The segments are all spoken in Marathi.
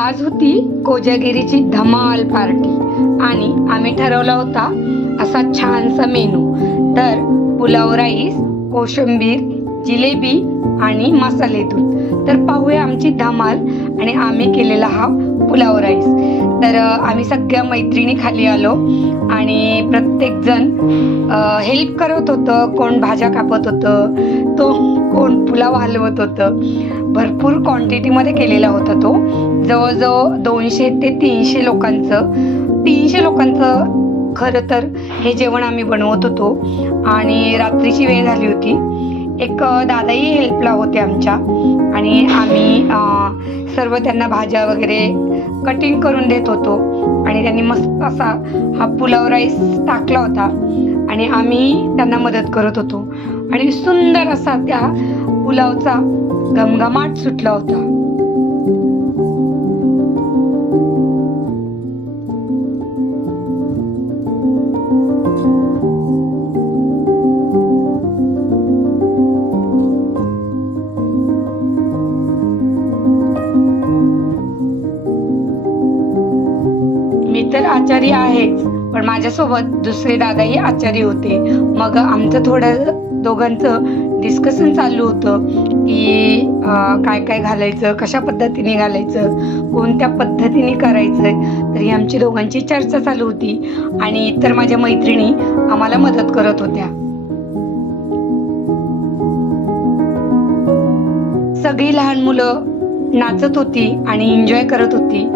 आज होती कोजागिरीची धमाल पार्टी. आणि आम्ही ठरवला होता असा छानसा मेनू. तर पुलाव राईस कोशिंबीर जिलेबी आणि मसाले दूध. तर पाहूया आमची धमाल आणि आम्ही केलेला हा पुलाव राईस. तर आम्ही सगळ्या मैत्रिणी खाली आलो आणि प्रत्येकजण हेल्प करत होतं कोण भाज्या कापत होतं तो कोण पुलाव हलवत होतं? भरपूर क्वांटिटीमध्ये केलेला होता तो. जवळजवळ दोनशे ते तीनशे लोकांचं. तीनशे लोकांचं खरं तर हे जेवण आम्ही बनवत होतो. आणि रात्रीची वेळ झाली होती. एक दादाही हेल्पला होते आमच्या. आणि आम्ही सर्व त्यांना भाज्या वगैरे कटिंग करून देत होतो. आणि त्यांनी मस्त असा हा पुलाव राईस टाकला होता. आणि आम्ही त्यांना मदत करत होतो. आणि सुंदर असा त्या पुलावचा घमघमाट सुटला होता. मी तर आचारी आहेच पण माझ्यासोबत दुसरे दादाही आचारी होते. मग आमचं थोडं दोघांचं डिस्कशन चालू होतं की काय काय घालायचं कशा पद्धतीने घालायचं कोणत्या पद्धतीने करायचं तर ही आमची दोघांची चर्चा चालू होती आणि इतर माझ्या मैत्रिणी आम्हाला मदत करत होत्या. सगळी लहान मुलं नाचत होती आणि एन्जॉय करत होती.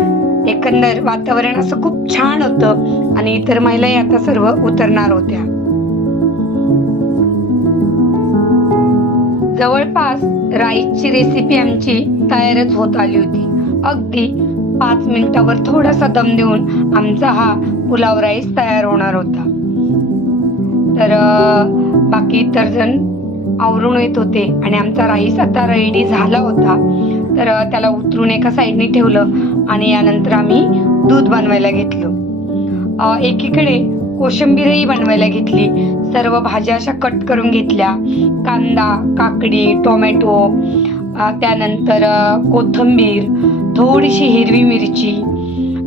एकंदर वातावरण असं खूप छान होतं आणि इतर महिलाही आता सर्व उतरणार होत्या. जवळपास राईसची रेसिपी आमची तयारच होत आली होती. अगदी पाच मिनिटावर थोडासा दम देऊन आमचा हा पुलाव राईस तयार होणार होता. तर बाकी इतर जण आवरून येत होते आणि आमचा राईस आता रेडी झाला होता. तर त्याला उतरून एका साईडने ठेवलं आणि यानंतर आम्ही दूध बनवायला घेतलं. एकीकडे कोशिंबीरही बनवायला घेतली. सर्व भाज्या अशा कट करून घेतल्या. कांदा काकडी टोमॅटो त्यानंतर कोथिंबीर थोडीशी हिरवी मिरची.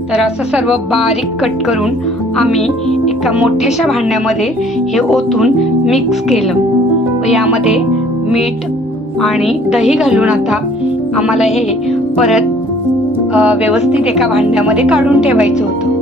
तर असं सर्व बारीक कट करून आम्ही एका मोठ्याशा भांड्यामध्ये हे ओतून मिक्स केलं. यामध्ये मीठ आणि दही घालून आता आम्हाला हे परत व्यवस्थित एका भांड्यामध्ये काढून ठेवायचं होतं.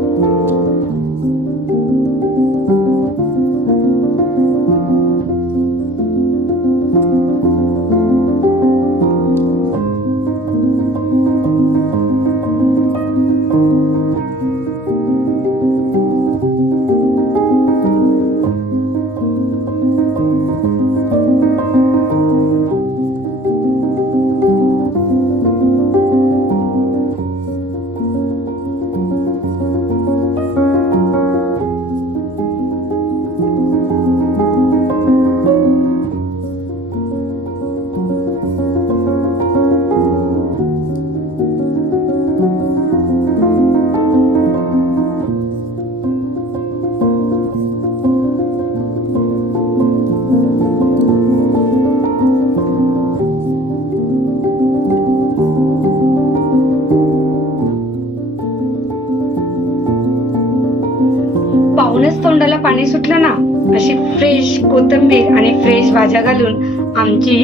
पाणी सुटलं ना अशी फ्रेश कोथिंबीर आणि फ्रेश भाज्या घालून आमची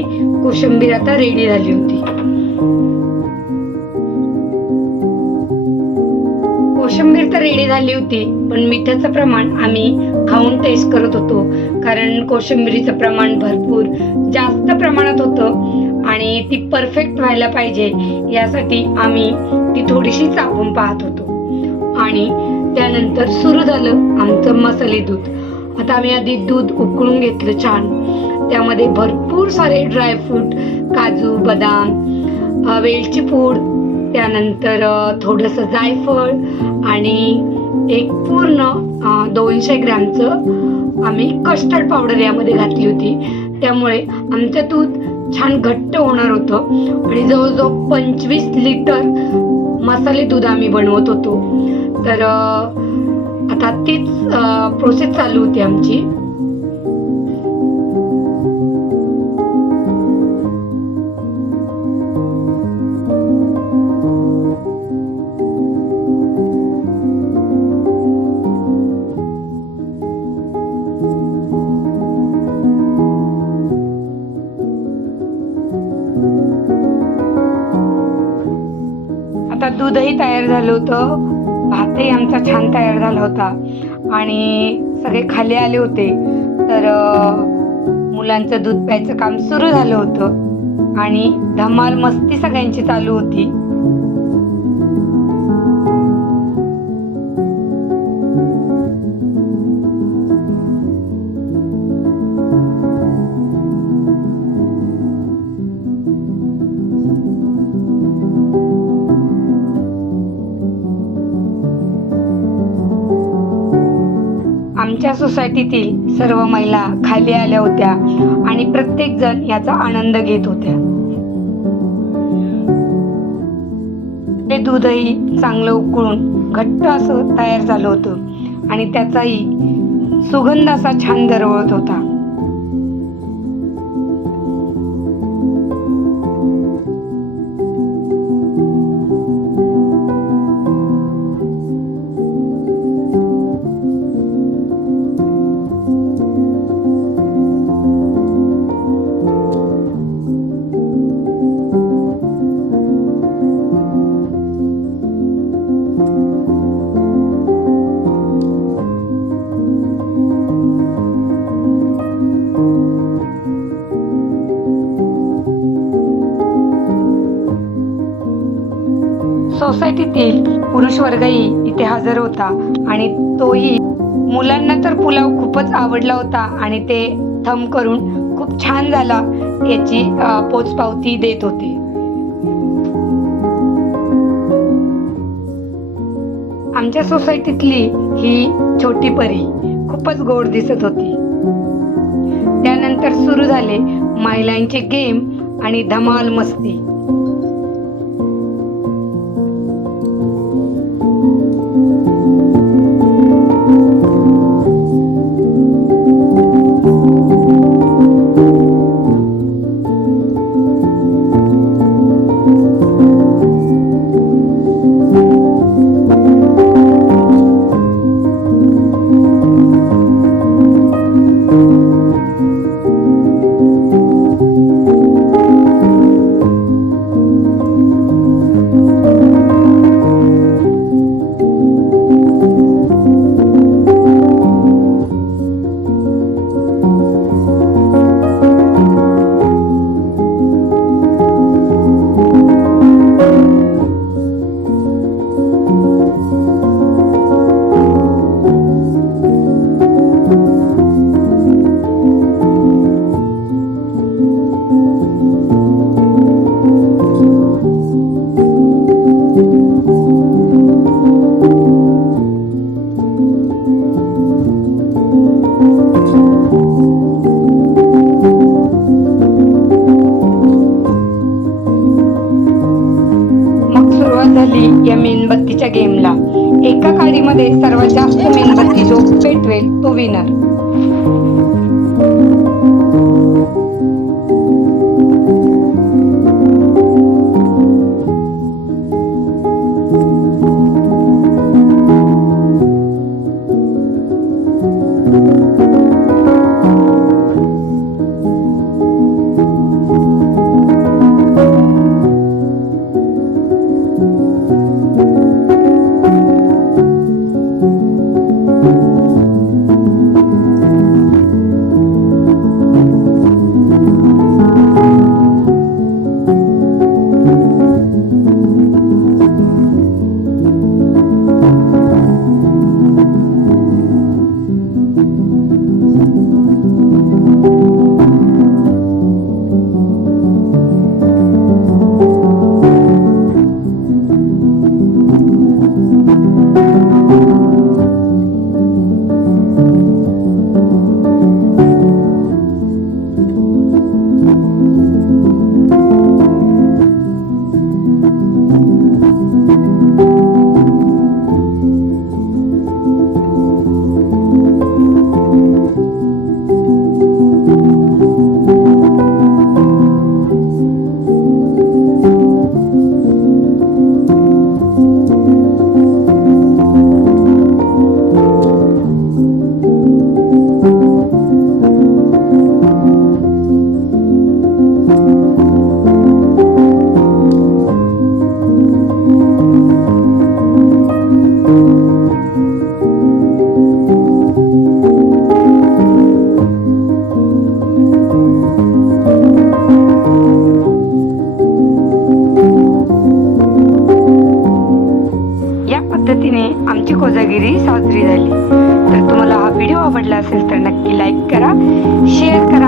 कोशिंबीर आता रेडी झाली होती. कोशिंबीर तर रेडी झाली होती पण मिठाचं प्रमाण आम्ही खाऊन टेस्ट करत होतो. कारण कोशिंबीरीचं प्रमाण भरपूर जास्त प्रमाणात होतं आणि ती परफेक्ट व्हायला पाहिजे यासाठी आम्ही ती थोडीशी चापून पाहत होतो. आणि त्यानंतर सुरू झालं आमचं मसाले दूध. आता आम्ही आधी दूध उकळून घेतलं छान. त्यामध्ये भरपूर सारे ड्रायफ्रूट काजू बदाम वेलची पूड त्यानंतर थोडंसं जायफळ आणि एक पूर्ण दोनशे ग्रॅमचं आम्ही कस्टर्ड पावडर यामध्ये घातली होती. त्यामुळे आमचं दूध छान घट्ट होणार होतं आणि जवळजवळ पंचवीस लिटर मसाले दूध आम्ही बनवत होतो. तर आता तीच प्रोसेस चालू होती आमची. दूधही तयार झालं होतं. भातही आमचा छान तयार झाला होता. आणि सगळे खाली आले होते. तर मुलांचं दूध प्यायचं काम सुरू झालं होतं. आणि धमाल मस्ती सगळ्यांची चालू होती. आमच्या सोसायटीतील सर्व महिला खाली आल्या होत्या आणि प्रत्येक जण याचा आनंद घेत होत्या. ते दूधही चांगलं उकळून घट्ट असं तयार झालं होतं आणि त्याचाही सुगंध असा छान दरवळत होता. सोसायटीतील पुरुष वर्गही इथे हजर होता. आणि तोही मुलांना तर पुलाव खूपच आवडला होता. आणि ते थम करून खूप छान झाला याची पोचपावती देत होते. आमच्या सोसायटीतली ही छोटी परी खूपच गोड दिसत होती. त्यानंतर सुरू झाले महिलांचे गेम आणि धमाल मस्ती. झाली या मेणबत्तीच्या गेमला. एका काडीमध्ये सर्वात जास्त मेणबत्ती जो पेटवेल तो विनर कोजागिरी साजरी झाली. तर तुम्हाला हा व्हिडिओ आवडला असेल तर नक्की लाईक करा शेअर करा